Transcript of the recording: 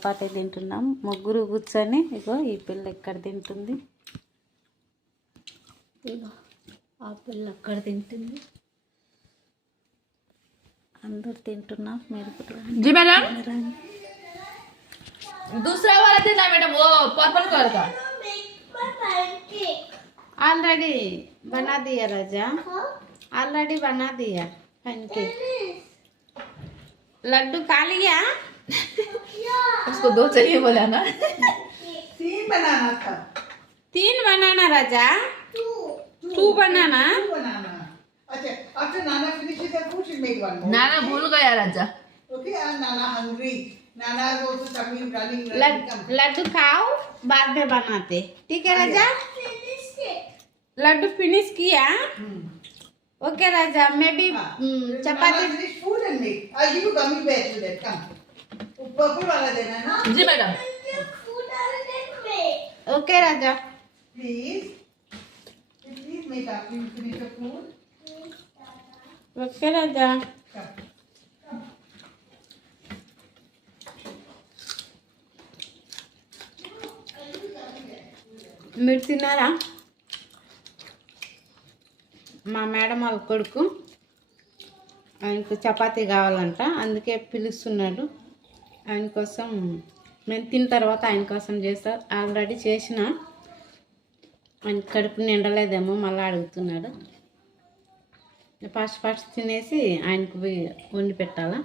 చపాతీ తింటున్నాం ముగ్గురు కూర్చొని. ఇగో ఈ పిల్ల ఎక్కడ తింటుంది, ఇగో ఆ పిల్ల అక్కడ తింటుంది. అందరు తింటున్నాం. మీరు जी मैडम दूसरा वाला देना मैडम, वो पर्पल कलर का ऑलरेडी बना दिया राजा, ऑलरेडी बना दिया पैनकेक। लड्डू खा लिया? उसको 2 चाहिए बोला ना। 3 बनाना था। 3 बनाना राजा, 2 बनाना। अच्छा, after Nana finishes her food, she'll make one more. नाना भूल गया राजा। Okay, and Nana hungry. Nana is also coming, running. Laddu खाओ, बाद में बनाते, ठीक है राजा? लड्डू फिनिश किया? ओके राजा, मैं भी चपाती। Nana finish food and make. I'll give you gummy bears with that. Come. Purple वाला देना है ना? जी मैडम। ओके राजा। Please. Please make after you finish your food. Okay राजा। Come. మీరు తిన్నారా? మా మేడం వాళ్ళ కొడుకు, ఆయనకు చపాతీ కావాలంట, అందుకే పిలుస్తున్నాడు. ఆయన కోసం మేము తిన్న తర్వాత ఆయన కోసం చేస్తా. ఆల్రెడీ చేసిన, ఆయన కడుపు నిండలేదేమో మళ్ళీ అడుగుతున్నాడు. ఫాస్ట్ తినేసి ఆయనకు వండి పెట్టాలా.